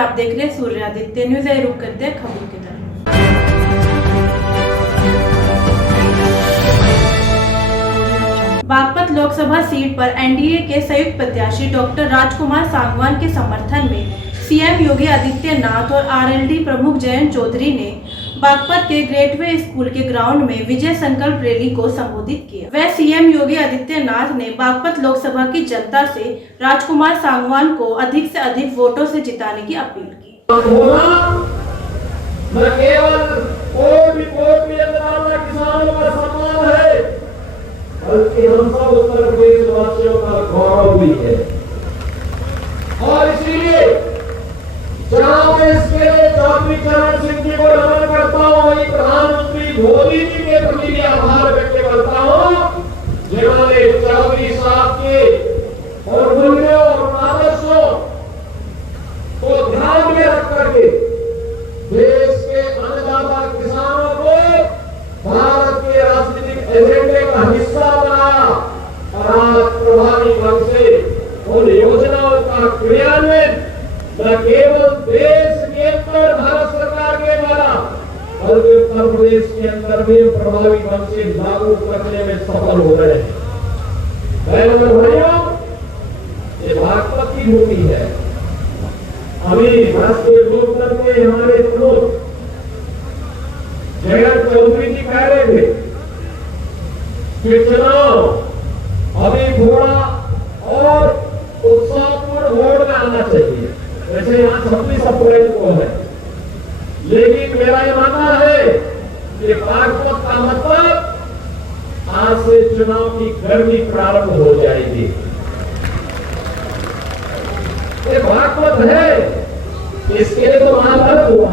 आप देख रहे हैं सूर्यादित्य न्यूज। रुक करते हैं खबरों की तरफ। बागपत लोकसभा सीट पर एनडीए के संयुक्त प्रत्याशी डॉक्टर राजकुमार सांगवान के समर्थन में सीएम योगी आदित्यनाथ और आरएलडी प्रमुख जयंत चौधरी ने बागपत के ग्रेटवे स्कूल के ग्राउंड में विजय संकल्प रैली को संबोधित किया। वह सीएम योगी आदित्यनाथ ने बागपत लोकसभा की जनता से राजकुमार सांगवान को अधिक से अधिक वोटों से जिताने की अपील की। न केवल कोट में किसानों का सम्मान है, बल्कि हम सब उत्तर प्रदेश वासियों का गौरव भी है। और इसीलिए जहां मैं इसके चौधरी चरण सिंह जी को नमन करता हूं, वही प्रधानमंत्री मोदी जी के प्रति भी आभार व्यक्त करता हूं, जिन्होंने चौधरी साहब के और मूल्यों और आदर्शों को ध्यान में रख करके देश के अन्नदाता किसानों को भारत के राजनीतिक एजेंडे का हिस्सा बनाया और आज प्रभावी ढंग से उन योजनाओं का क्रियान्वयन न केवल देश के अंदर भारत सरकार के द्वारा बल्कि उत्तर प्रदेश के अंदर भी प्रभावी ढंग से लागू करने में सफल हो रहे हैं। बहनों और भाइयों, ये बागपत की भूमि है। अभी राष्ट्रीय लोकतंत्र के हमारे प्रमुख जयंत चौधरी जी कह रहे थे कि चुनाव अभी थोड़ा और उत्साहपूर्ण मोड में आना चाहिए। वैसे यहाँ 26 अप्रैल को है, लेकिन मेरा ये मानना है कि बागपत का मतलब आज से चुनाव की गर्मी प्रारंभ हो जाएगी। ये बागपत है, इसके लिए तो महाभारत हुआ,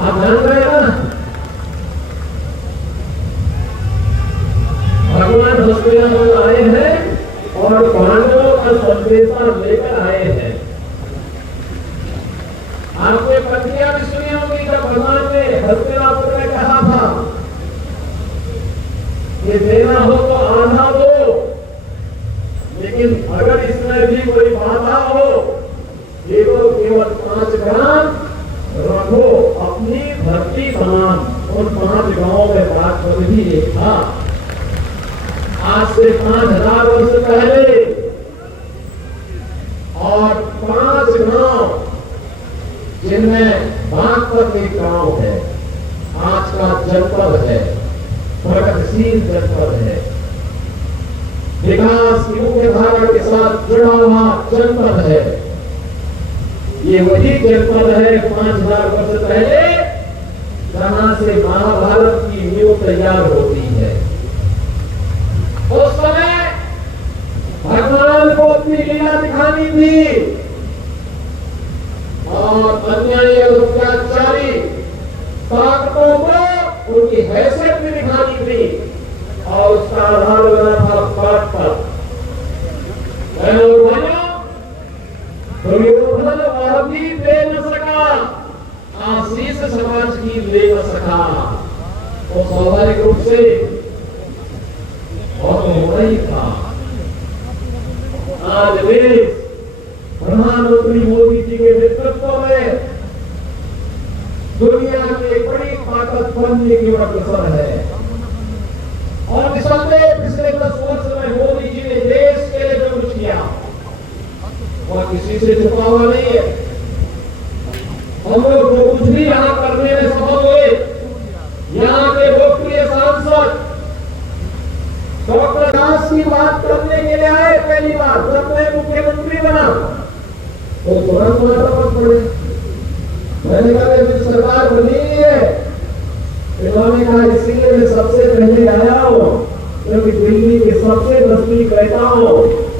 आप जान रहे हैं ना। भगवान हस्तिनापुर आए हैं और पांडवों का संदेशा लेकर आए हैं। आपने पंक्तियां भी सुनी होंगी जब भगवान ने हस्तिनापुर में कहा था कि देना हो तो आधा दो, लेकिन अगर इसमें भी कोई बाधा हो केवल 5 ग्राम रखो अपनी धरती तमाम। उन 5 गांवों में बागपत भी एक था। आज से 5000 वर्ष पहले और 5 गांव जिनमें बागपत एक गांव है, आज का जनपद है, प्रगतिशील जनपद है, विकास की मुख्य धारा के साथ जुड़ा हुआ जनपद है। ये वही जनपद है 5000 वर्ष पहले जहां से महाभारत की नींव तैयार होती है। उस समय भगवान को अपनी लीला दिखानी थी और अन्यायी अत्याचारी ताकतों को उनकी हैसियत भी दिखानी थी और उसका आधार बना था बागपत। दुर्योधन वह भी दे न सका, आशीष समाज की ले न सका, तो स्वाभाविक रूप से बहुत होना ही था। आज देश प्रधानमंत्री मोदी जी के नेतृत्व में दुनिया की एक बड़ी ताकत बनने की ओर अग्रसर है और निसंदेह पिछले 10 वर्ष में मोदी जी ने देश के लिए जो कुछ किया वह किसी से छुपा हुआ नहीं है। हम लोग जो कुछ भी यहाँ करने में सफल हुए, यहाँ के लोकप्रिय सांसद डॉक्टर दास की बात करने के लिए आए पहली बार जब मैं मुख्यमंत्री बना तो तुरंत मत पड़े। मैंने कहा कि सरकार बनी है, इन्होंने कहा इसीलिए मैं सबसे पहले आया हूँ क्योंकि दिल्ली के सबसे नजदीक रहता हूँ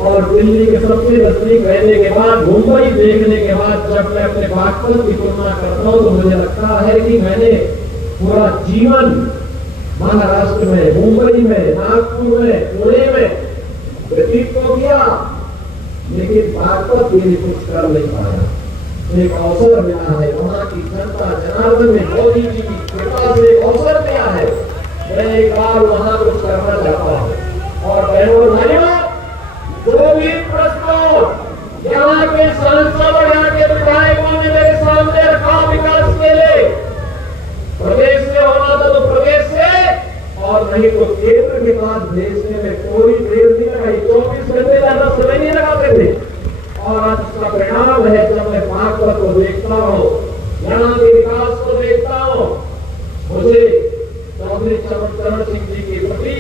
और दिल्ली के सबसे नजदीक रहने के बाद मुंबई देखने के बाद जब मैं अपने बागपत की तुलना करता हूँ तो मुझे लगता है कि मैंने पूरा जीवन महाराष्ट्र में, मुंबई में, नागपुर में, पुणे में व्यतीत तो किया, लेकिन बागपत के लिए कुछ कर नहीं पाया। एक अवसर मिला है, वहां की जनता जनार्दन में मोदी जी की कृपा से एक अवसर मिला है, मैं एक बार वहां कुछ करना चाहता हूं। और बहनों और भाइयों, जो भी प्रश्न यहाँ के सांसद नहीं तो केंद्र के पास भेजने में कोई देर नहीं लगाई, 24 घंटे ज्यादा समय नहीं लगाते थे। और आज उसका परिणाम है, जब मैं बागपत को देखता हूँ, यहाँ के विकास को देखता हूँ, मुझे चौधरी चरण सिंह जी के प्रति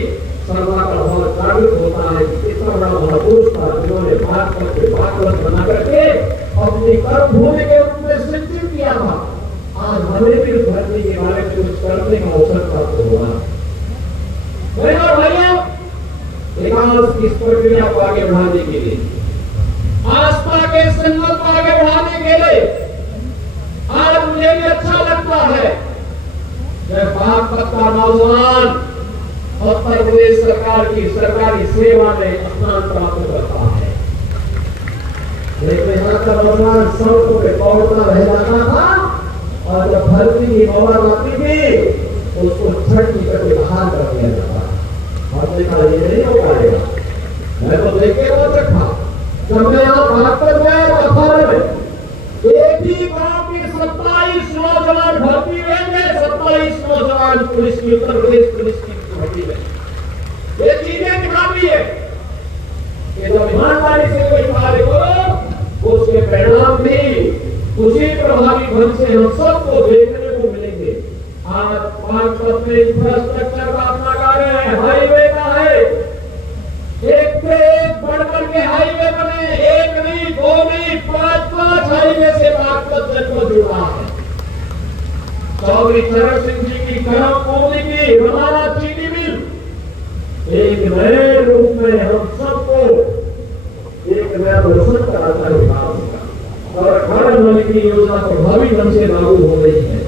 श्रद्धा का भाव जागृत होता है कि कितना बड़ा महापुरुष था जिन्होंने बागपत बना करके अपनी कर्मभूमि के रूप में सिंचित किया था। आज हमें भी उस धरती के बारे में कुछ करने का अवसर प्राप्त हुआ। भाइयों, विकास की इस प्रक्रिया को आगे बढ़ाने के लिए, आस्था के संकल्प को आगे बढ़ाने के लिए आज मुझे भी अच्छा लगता है जब बागपत का नौजवान उत्तर प्रदेश सरकार की सरकारी सेवा में स्थान प्राप्त करता है। लेकिन यहाँ का नौजवान सड़कों पे दौड़ता रह जाता था और जब भर्ती की खबर आती थी उसको छठी करके बाहर कर दिया जाता। हमने कहा ये नहीं हो पाएगा। मैं तो देख के हो सकता, जब मैं यहाँ बागपत गया अखाड़े में, एक ही गांव के 27 नौजवान भर्ती हुए, 27 नौजवान पुलिस की, उत्तर प्रदेश पुलिस की भर्ती में। ये चीजें दिखाती है कि जब ईमानदारी से कोई कार्य करो, उसके परिणाम भी उसी प्रभावी ढंग से हम सबको देखने को मिलेंगे। आज बागपत में इंफ्रास्ट्रक्चर का अपना कार्य है, हाईवे का है, एक से एक बढ़कर के हाईवे बने, एक नहीं, दो नहीं, 5 हाईवे से बागपत जनपद जुड़ा है। चौधरी चरण सिंह जी की कर्म भूमि की हमारा चीनी मिल एक नए रूप में हम सबको एक नया दर्शन कराता है विकास का, और अखाड़ा बनाने की योजना प्रभावी ढंग से लागू हो रही है।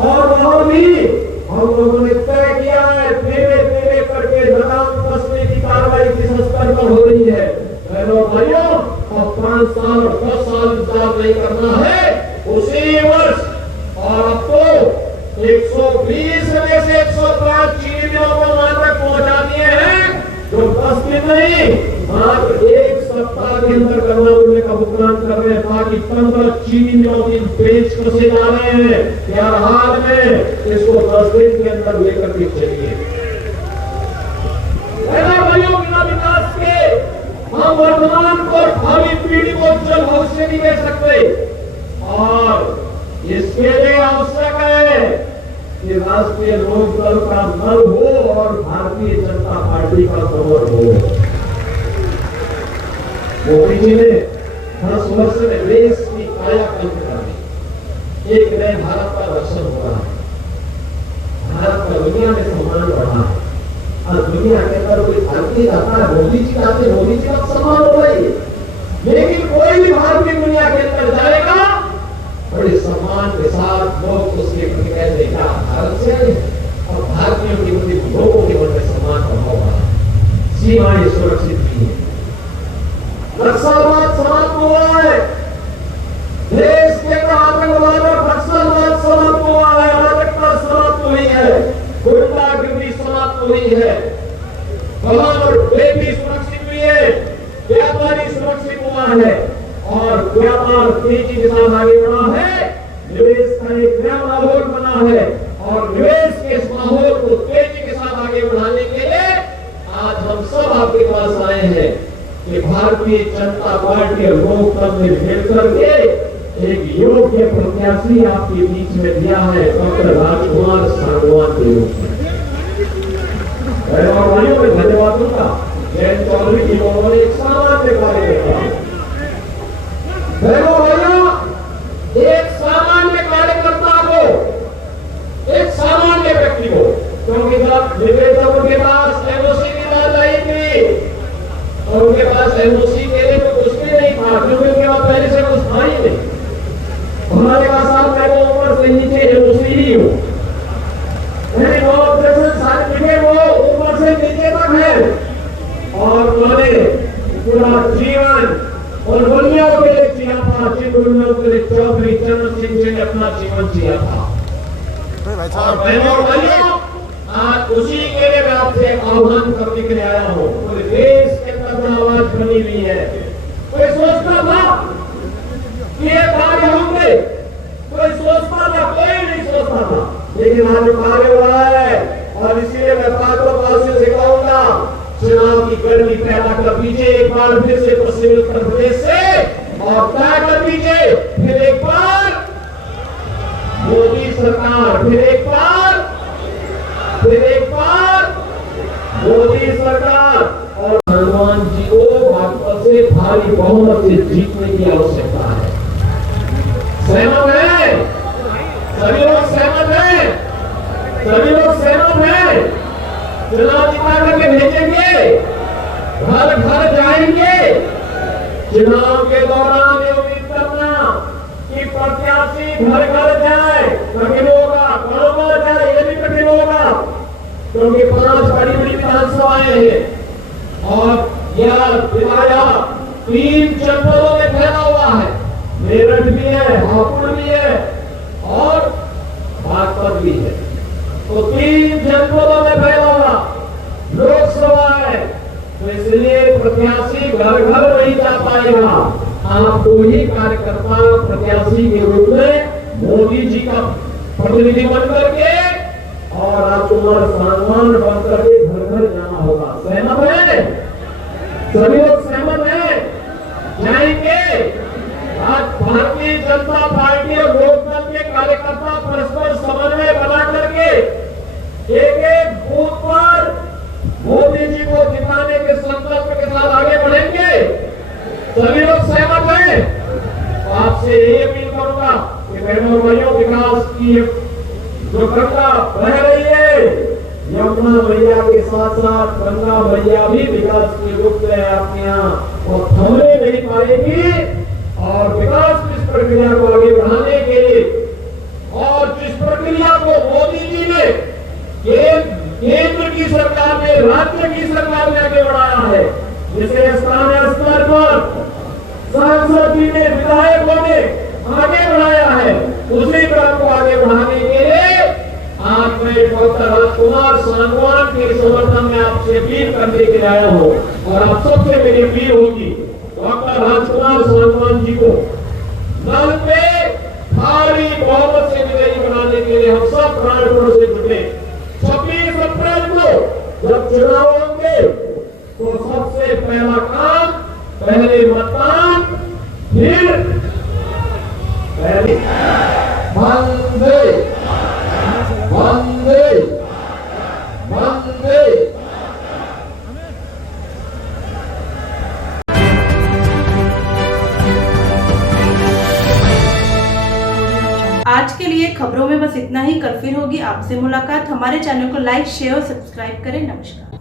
और वहां भी हम लोगों ने तय किया है, धीरे धीरे करके लगाम कसने की कार्रवाई किस स्तर पर हो रही है। भाइयों, अब 5 साल और 10 साल इंतजार नहीं करना है, उसी वर्ष। और अब तो 120 में से 105 चीनी मिलों को मात्र पहुंचा दिए हैं, जो 10 दिन नहीं, मात्र 1 सप्ताह के अंदर गन्ना मूल्य का भुगतान कर रहे हैं, ताकि 15 चीनी मिलों की बेच कसे जा रहे हैं। यार हाल में इसको 10 दिन के अंदर लेकर के चलिए। भाइयों, बिना विकास के हम वर्तमान को, भावी पीढ़ी को उज्जवल भविष्य नहीं दे सकते। और इसके लिए आवश्यक है कि राष्ट्रीय लोकदल का बल हो और भारतीय जनता पार्टी का समर हो। मोदी जी ने 10 वर्ष में देश की कायाकल्प करनी, एक नए भारत का दर्शन हो रहा है, भारत का दुनिया में सम्मान बढ़ा है। और दुनिया के अंदर कोई भारतीय जाता है, मोदी जी जाते, मोदी जी का सम्मान हो रही है। लेकिन कोई भी भारतीय दुनिया के अंदर जाएगा, बड़े सम्मान के साथ लोग उसके प्रति कहते हैं क्या भारत से आए, और भारतीयों के प्रति लोगों के मन में सम्मान का भाव बढ़ा, सीमाएं सुरक्षित की है, नक्सलवाद समाप्त हुआ है, देश के अंदर आतंकवाद और नक्सलवाद समाप्त हुआ है, अराजकता समाप्त हुई है, गुंडागिरी समाप्त हुई है, बहन और बेटी सुरक्षित हुई है, व्यापारी सुरक्षित हुआ है, और व्यापार तेजी के साथ आगे बढ़ा है, निवेश का एक नया माहौल बना है। और निवेश के इस माहौल को तेजी के साथ आगे बढ़ाने के लिए आज हम सब आपके पास आए हैं कि भारतीय जनता पार्टी और लोकतंत्र ने मिलकर के एक योग्य प्रत्याशी आपके बीच में दिया है, डॉक्टर राजकुमार सांगवान के रूप में। भाइयों में धन्यवाद दूंगा जयंत चौधरी जी, उन्होंने एक सामान्य कार्य किया। एक सामान्य कार्यकर्ता को, एक सामान्य व्यक्ति को, क्योंकि जब निवेदकों के पास एनओसी की बात आई थी और उनके पास एनओसी के लिए तो कुछ भी नहीं था, क्योंकि उनके पास पहले से कुछ था ही नहीं। हमारे पास आप मैं तो ऊपर से नीचे एनओसी ही हूँ, सर्टिफिकेट वो ऊपर से नीचे तक है। और उन्होंने पूरा जीवन और दुनियाओं के लिए जिया था, जिन दुनियाओं के लिए चौधरी चरण सिंह जी ने अपना जीवन जिया था। और बहनों और भाइयों, आज उसी के लिए मैं आपसे आह्वान करने के लिए आया हूँ। पूरे देश के अंदर आवाज बनी हुई है। कोई सोचता था कि ये कार्य होंगे, कोई सोचता था, कोई नहीं सोचता था, लेकिन आज कार्य हो रहा है। और इसलिए मैं गर्मी पैदा कर दीजिए एक बार फिर से पश्चिमी उत्तर प्रदेश से, और तय कर दीजिए फिर एक बार मोदी सरकार, फिर एक बार मोदी सरकार। और हनुमान जी को भाजपा से भारी बहुमत से जीतने की आवश्यकता है। सहमत है? सभी लोग सहमत हैं? सभी लोग सहमत हैं? चुनाव जिता करके भेजेंगे, घर घर जाएंगे। चुनाव के दौरान ये उम्मीद करना कि प्रत्याशी घर घर जाए, कठिन होगा, गाँव जाए, ये भी कठिन होगा, क्योंकि 5 बड़ी बड़ी विधानसभाएं हैं और यह विधायक 3 जनपदों में फैला हुआ है। मेरठ भी है, हापुड़ भी है और बागपत भी है। तो 3 जनपदों में फैला हुआ लोकसभा है, तो इसलिए प्रत्याशी घर घर नहीं जा पाएगा। आपको ही कार्यकर्ता प्रत्याशी के रूप में मोदी जी का प्रतिनिधि बनकर के और राजकुमार सांगवान बनकर के घर घर जाना होगा। सहमत है? सभी लोग सहमत हैं? जाएंगे। आज भारतीय जनता पार्टी और लोकदल के कार्यकर्ता परस्पर समन्वय बना करके एक बूथ पर मोदी जी को जिताने के संकल्प के साथ आगे बढ़ेंगे। सभी लोग सहमत हैं? तो आपसे ये अपील करूंगा कि बहनों और भाइयों, विकास की जो गंगा बह रही है, यमुना मैया के साथ साथ गंगा मैया भी विकास की रुख है आपके यहाँ, और थमने नहीं पाएगी। और विकास की इस प्रक्रिया को आगे बढ़ाने के लिए, और जिस प्रक्रिया को मोदी जी ने केंद्र की सरकार ने, राज्य की सरकार ने आगे बढ़ाया है, जिसे स्थानीय स्तर पर सांसद जी ने, विधायकों ने आगे बढ़ाया है, उसी क्रम को आगे बढ़ाने के लिए आज मैं डॉक्टर राजकुमार सांगवान के समर्थन में आपसे अपील करने के लिए आया हूँ। और आप सबसे मेरी अपील होगी, डॉक्टर राजकुमार सांगवान जी को नल पे भारी बहुमत से विजयी बनाने के लिए हम सब प्राणपण से जुटे। 26 अप्रैल को जब चुनाव होंगे तो सबसे पहला काम, पहले मतदान, फिर पहले वंदे वंदे वंदे। आज के लिए खबरों में बस इतना ही। कल फिर होगी आपसे मुलाकात। हमारे चैनल को लाइक, शेयर और सब्सक्राइब करें। नमस्कार।